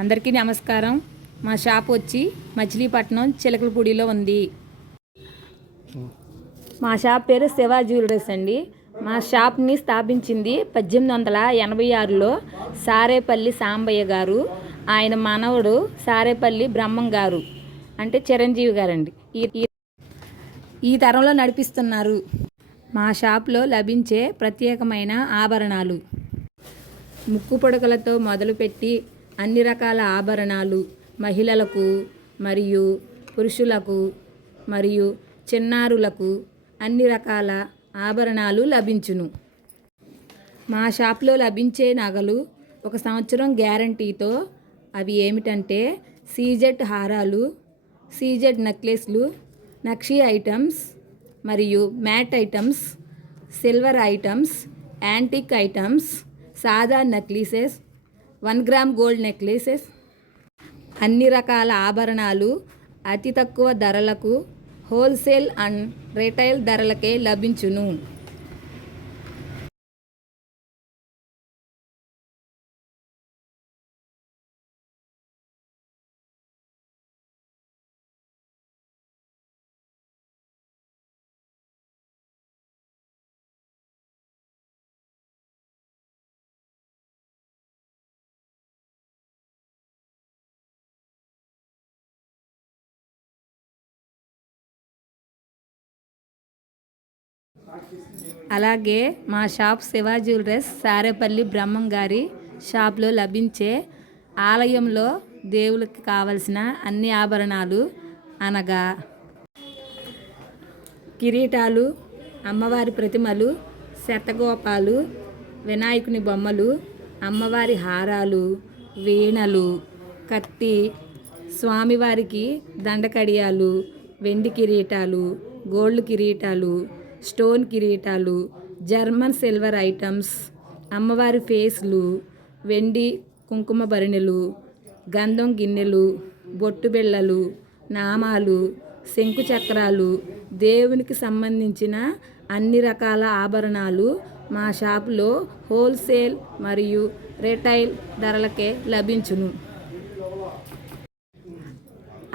అందరికీ నమస్కారం. మా షాప్ వచ్చి మచిలీపట్నం చిలకలపూడిలో ఉంది. మా షాప్ పేరు శివ జ్యువెలర్స్ అండి. మా షాప్ని స్థాపించింది 1886లో సారేపల్లి సాంబయ్య గారు. ఆయన మనవడు సారేపల్లి బ్రహ్మం గారు, అంటే చిరంజీవి గారండి. ఈ తరంలో నడిపిస్తున్నారు. మా షాప్లో లభించే ప్రత్యేకమైన ఆభరణాలు, ముక్కు పొడకలతో మొదలుపెట్టి అన్ని రకాల ఆభరణాలు మహిళలకు మరియు పురుషులకు మరియు చిన్నారులకు అన్ని రకాల ఆభరణాలు లభించును. మా షాప్లో లభించే నగలు 1 సంవత్సరం గ్యారంటీతో. అవి ఏమిటంటే సీజెడ్ హారాలు, సీజెడ్ నెక్లెస్లు, నక్షి ఐటమ్స్ మరియు matte items, silver items, antique items, సాదా నెక్లెసెస్, 1 గ్రామ్ గోల్డ్ నెక్లెసెస్, అన్ని రకాల ఆభరణాలు అతి తక్కువ ధరలకు హోల్సేల్ అండ్ రిటైల్ ధరలకే లభించును. అలాగే మా షాప్ శివ జ్యువెలర్స్ సారేపల్లి బ్రహ్మం గారి షాప్లో లభించే ఆలయంలో దేవుళ్ళకి కావలసిన అన్ని ఆభరణాలు అనగా కిరీటాలు, అమ్మవారి ప్రతిమలు, శతగోపాలు, వినాయకుని బొమ్మలు, అమ్మవారి హారాలు, వీణలు, కత్తి, స్వామివారికి దండకడియాలు, వెండి కిరీటాలు, గోల్డ్ కిరీటాలు, స్టోన్ కిరీటాలు, జర్మన్ సిల్వర్ ఐటమ్స్, అమ్మవారి ఫేస్లు, వెండి కుంకుమ భరిణెలు, గంధం గిన్నెలు, బొట్టు బిళ్ళలు, నామాలు, శంకు చక్రాలు, దేవునికి సంబంధించిన అన్ని రకాల ఆభరణాలు మా షాపులో హోల్సేల్ మరియు రిటైల్ ధరలకే లభించును.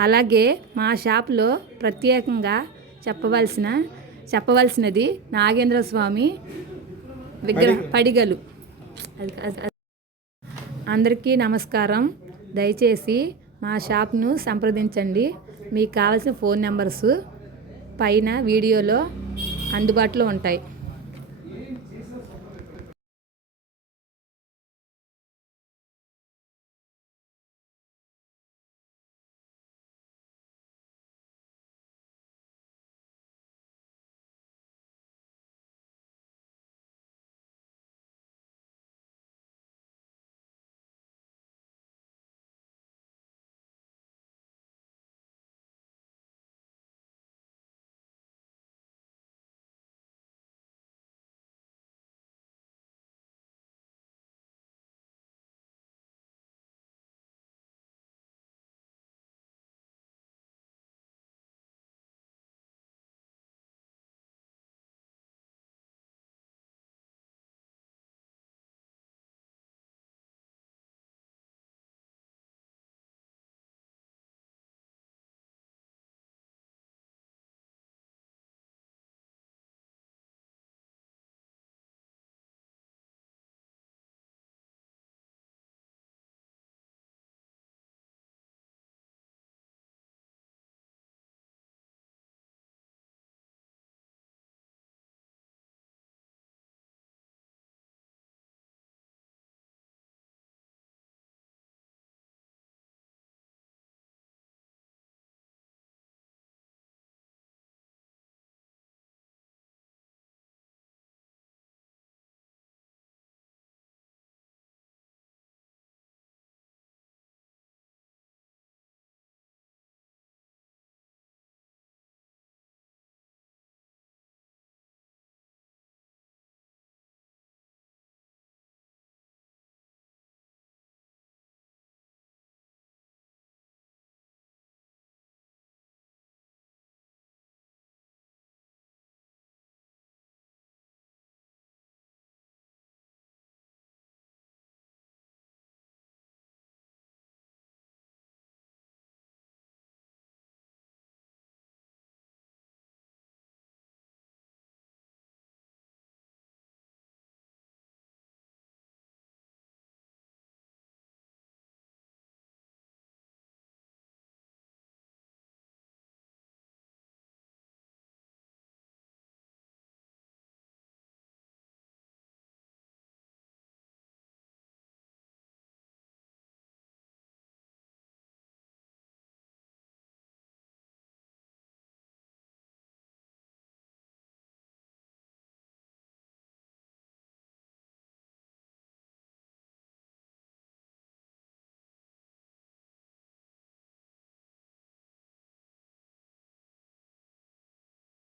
అలాగే మా షాపులో ప్రత్యేకంగా చెప్పవలసినది నాగేంద్ర స్వామి విగ్రహ పడిగలు. అందరికీ నమస్కారం. దయచేసి మా షాప్ను సంప్రదించండి. మీకు కావాల్సిన ఫోన్ నెంబర్స్ పైన వీడియోలో అందుబాటులో ఉంటాయి.